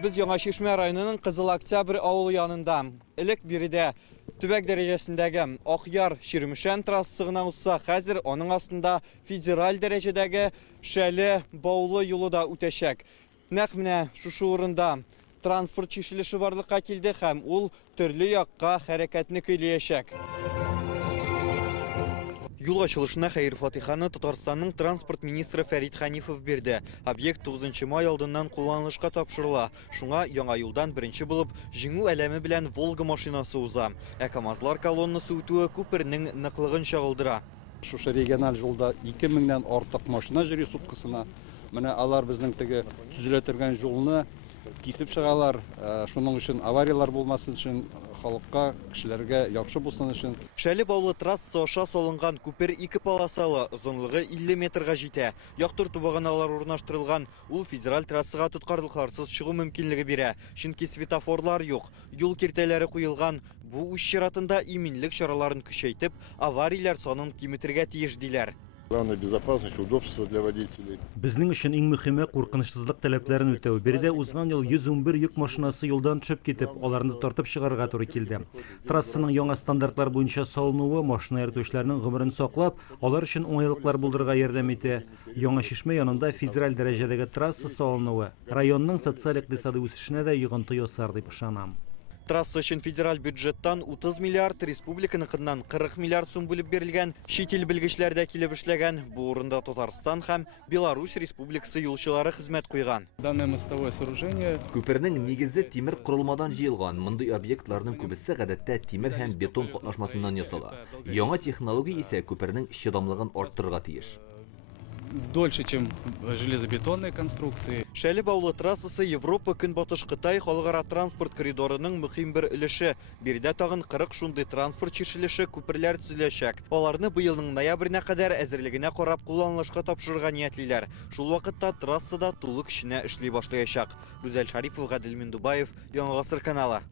Biz Яңа Шишмә районының Кызыл Октябрь авылы янында. Элек биредә төбәк дәрәҗәсендәге Акъяр Ширмешән трассасына узса, хәзер аның астында федераль дәрәҗәдәге Шәле Баулы юлы да үтәчәк. Нәкъ менә шушы урында транспорт чишелеше барлыкка килде һәм ул төрле якка хәрәкәтне көйләячәк. Юл ачылышына хәйр-фатиханы Татарстанның транспорт министры Фәрит Хәнифов бирде. Объект 9 май алдыннан кулланылышка тапшырыла. Шуңа яңа юлдан беренче булып җиңү әләме белән Волга машинасы уза. Ә КамАЗлар колоннасы үтүе күпернең ныклыгын чагылдыра. Шушы региональ жолда 2000-нән артык машина йөри суткасына. Менә алар безнең теге төзелә торган юлны кисеп чыгалар. Шуның өчен авариялар булмасын өчен, халыкка, кешеләргә яхшы булсын өчен. Шәле Баулы трассасы аша салынган күпер 2 полосалы, озынлыгы 50 метрга җитә. Яктыр тубаганалар урнаштырылган. Ул федераль трассага тоткарлыкларсыз чыгу мөмкинлеге бирә. Чөнки светофорлар юк, юл киртәләре куелган. Бу үз чиратында иминлек чараларын көчәйтеп, авариялар санын киметергә тиеш диләр. Главное безопасность, удобство для водителей. Безнең өчен иң мөһиме куркынычсызлык таләпләрен үтәү. Биредә узган ел 111 йөк машинасы юлдан төшеп китеп, аларны тартып чыгарга туры килде. Трассаның яңа стандартлар буенча салынуы машина йөртүчеләрнең гомерен саклап, алар өчен уңайлыклар булдырырга ярдәм итә. Яңа Шишмә янында федераль дәрәҗәдәге трасса салынуы районның социаль-икътисади үсешенә дә йогынты ясар дип ышанам. Трасса өчен федераль бюджеттан 30 миллиард, республиканыкыннан 40 миллиард сум бүлеп берилгән. Чит ил белгечләр дә килеп эшләгән. Бу урында Татарстан һәм Беларусь республикасы юлчылары хезмәт куйган. Данное мостовое сооружение Күпернең нигезе тимер корылмадан җыелган. Мондый объектларның күбесе гадәттә тимер һәм бетон катнашмасыннан ясала. Яңа технология исә күпернең чыдамлыгын арттырырга тиеш. дольше, чем железобетонные конструкции. Шәле Баулы трассасы Европа Көнбатыш Кытай халыкара транспорт коридорының мөһим бер өлеше. Биредә тагын 40 шундый транспорт чишелеше күперләр төзеләчәк. Аларны быелның ноябренә кадәр әзерлегенә карап кулланылышка тапшырырга ниятлиләр. Шул вакытта трассада тулы көченә эшли башлаячак. Гүзәл Шарипов, Гадел Миндубаев, Яңа Гасыр каналы.